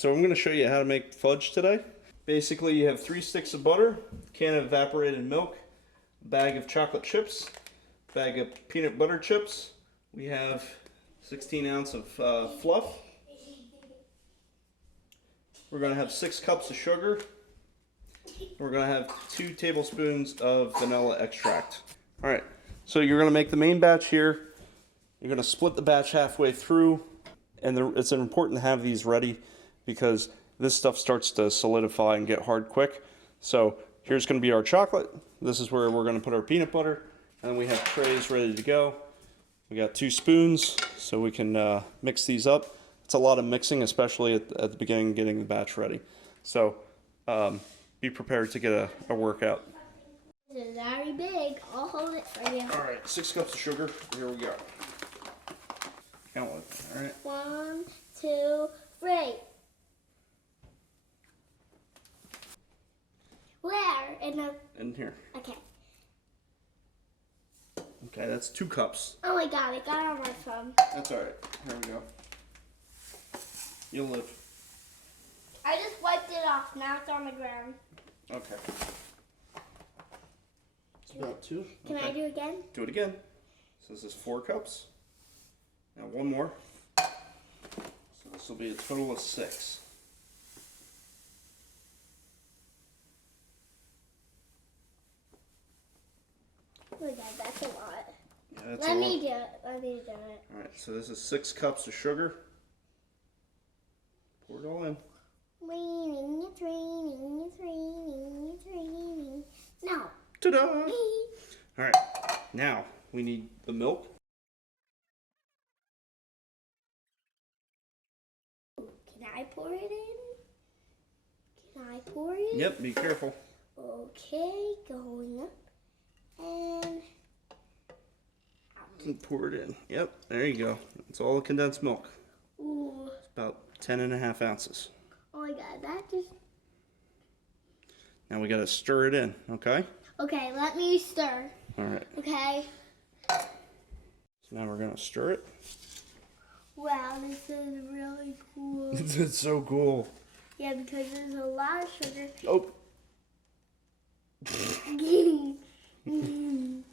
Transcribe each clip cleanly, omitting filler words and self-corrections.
so I'm going to show you how to make fudge today. Basically, you have 3 sticks of butter, a can of evaporated milk, a bag of chocolate chips, a bag of peanut butter chips. We have 16 ounce of fluff. We're going to have 6 cups of sugar. We're going to have 2 tablespoons of vanilla extract. All right, so you're going to make the main batch here. You're going to split the batch halfway through, and it's important to have these ready because this stuff starts to solidify and get hard quick. So here's going to be our chocolate. This is where we're going to put our peanut butter, and then we have trays ready to go. We got 2 spoons, so we can mix these up. It's a lot of mixing, especially at the beginning, getting the batch ready. So be prepared to get a workout. This is very big. I'll hold it for you. All right, 6 cups of sugar. Here we go. Count with. All right. 1, 2, 3. Where? In here. Okay. Okay, that's 2 cups. Oh my god, it got on my phone. That's all right. Here we go. You'll live. I just wiped it off. Now it's on the ground. Okay. It's about 2. Can I do it again? Do it again. So this is 4 cups. Now 1 more. So this will be a total of 6. Oh my god, that's a lot. Yeah, that's Let a me lot. do it. Let me do it. All right, so this is 6 cups of sugar. Pour it all in. Raining, it's raining, it's raining, it's raining. No. Ta-da! All right, now we need the milk. Can I pour it in? Can I pour it? Yep, be careful. Okay, going up. And pour it in. Yep, there you go. It's all the condensed milk. ooh. It's about 10.5 ounces. Oh my god, that just... Now we gotta stir it in, okay? Okay, let me stir. All right. Okay. So now we're gonna stir it. Wow, this is really cool. It's so cool. Yeah, because there's a lot of sugar. Oh.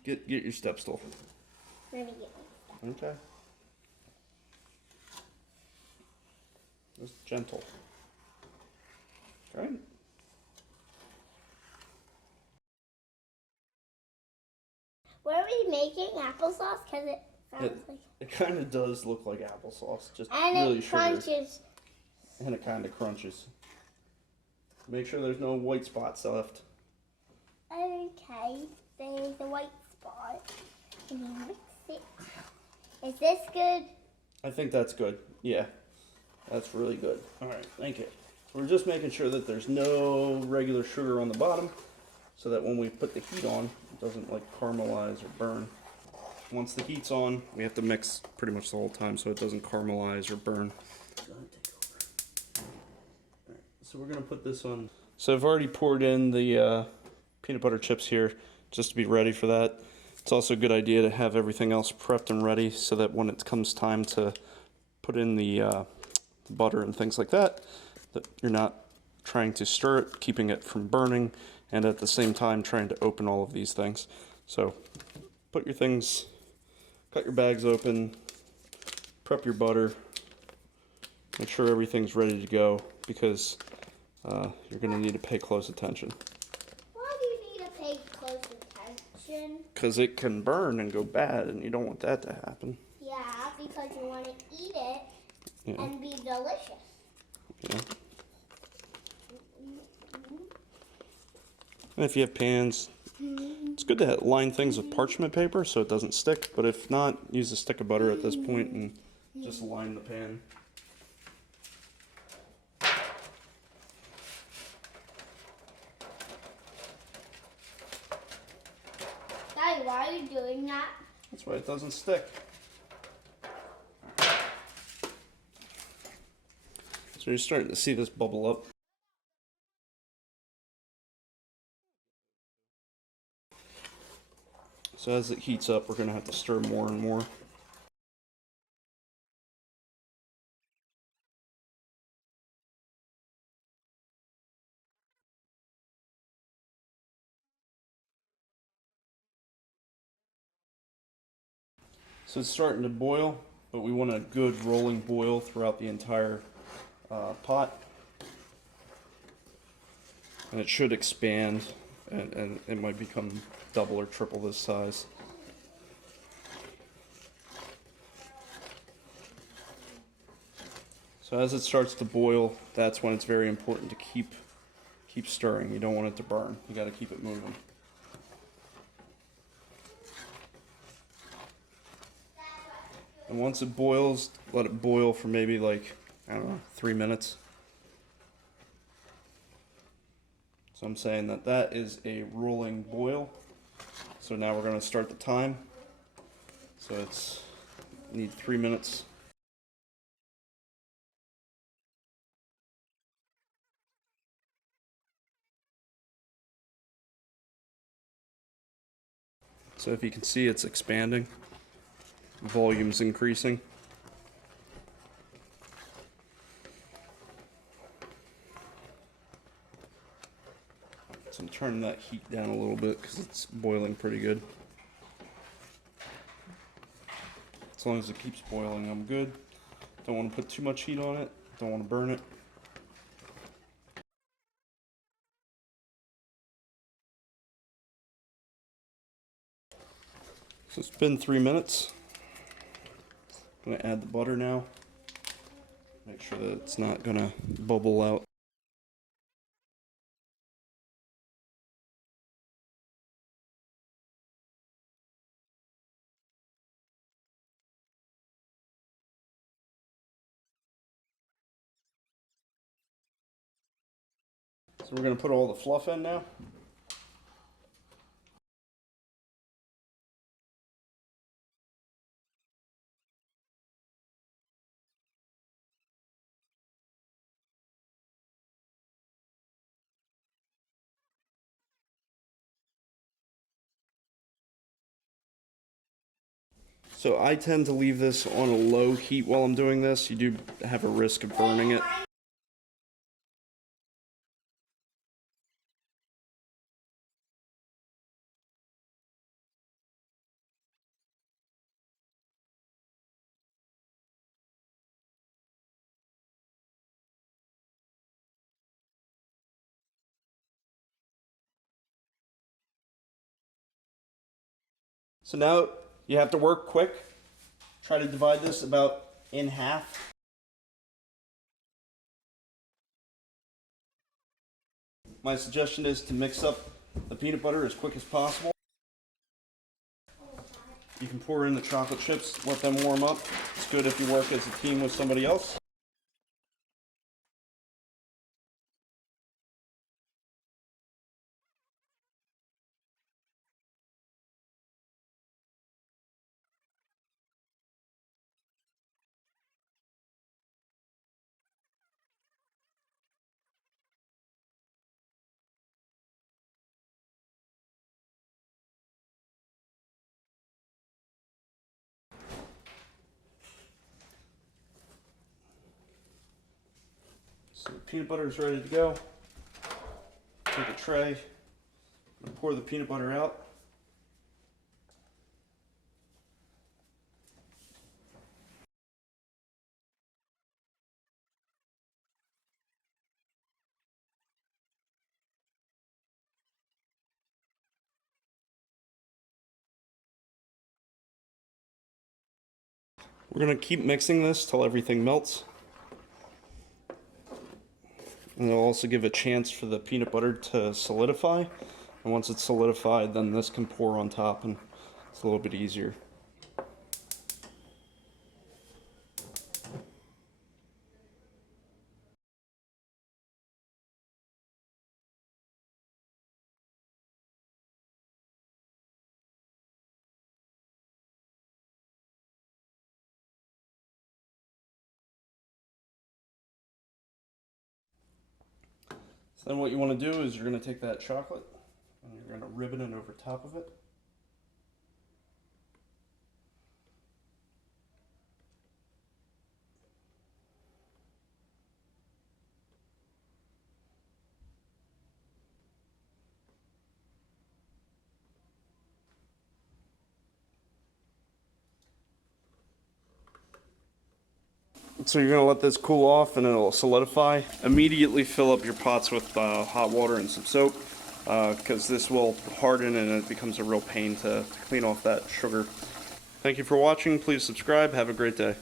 Get your step stool. Let me get it. Okay. Just gentle. Right. Were we making applesauce? Because it sounds like... It kind of does look like applesauce, just And really it sugar. crunches. And it kind of crunches. Make sure there's no white spots left. Okay, there's a white spot. Can you mix it? Is this good? I think that's good. Yeah, that's really good. All right, thank you. So we're just making sure that there's no regular sugar on the bottom so that when we put the heat on, it doesn't like caramelize or burn. Once the heat's on, we have to mix pretty much the whole time so it doesn't caramelize or burn. Alright, so we're gonna put this on. So I've already poured in the peanut butter chips here just to be ready for that. It's also a good idea to have everything else prepped and ready so that when it comes time to put in the butter and things like that, that you're not trying to stir it, keeping it from burning, and at the same time trying to open all of these things. So put your things, cut your bags open, prep your butter, make sure everything's ready to go because you're going to need to pay close attention. Why do you need to pay close attention? Because it can burn and go bad, and you don't want that to happen. Yeah, because you want to eat it and be delicious. Yeah. And if you have pans, it's good to line things with parchment paper so it doesn't stick, but if not, use a stick of butter at this point and just line the pan. Daddy, why are you doing that? That's why it doesn't stick. So you're starting to see this bubble up. So as it heats up, we're going to have to stir more and more. So it's starting to boil, but we want a good rolling boil throughout the entire pot. And it should expand, and it might become double or triple this size. So as it starts to boil, that's when it's very important to keep stirring. You don't want it to burn. You got to keep it moving. And once it boils, let it boil for maybe like, I don't know, 3 minutes. So I'm saying that that is a rolling boil. So now we're going to start the time. So it's need 3 minutes. So if you can see, it's expanding. Volume's increasing. So I'm turning that heat down a little bit because it's boiling pretty good. As long as it keeps boiling, I'm good. Don't want to put too much heat on it. Don't want to burn it. So it's been 3 minutes. I'm going to add the butter now. Make sure that it's not going to bubble out. So we're going to put all the fluff in now. So I tend to leave this on a low heat while I'm doing this. You do have a risk of burning it. So now you have to work quick. Try to divide this about in half. My suggestion is to mix up the peanut butter as quick as possible. You can pour in the chocolate chips, let them warm up. It's good if you work as a team with somebody else. So the peanut butter is ready to go. Take a tray, pour the peanut butter out. We're going to keep mixing this till everything melts. And it'll also give a chance for the peanut butter to solidify. And once it's solidified, then this can pour on top and it's a little bit easier. So then what you want to do is you're going to take that chocolate and you're going to ribbon it over top of it. So you're gonna let this cool off and it'll solidify. Immediately fill up your pots with hot water and some soap, because this will harden and it becomes a real pain to clean off that sugar. Thank you for watching. Please subscribe. Have a great day.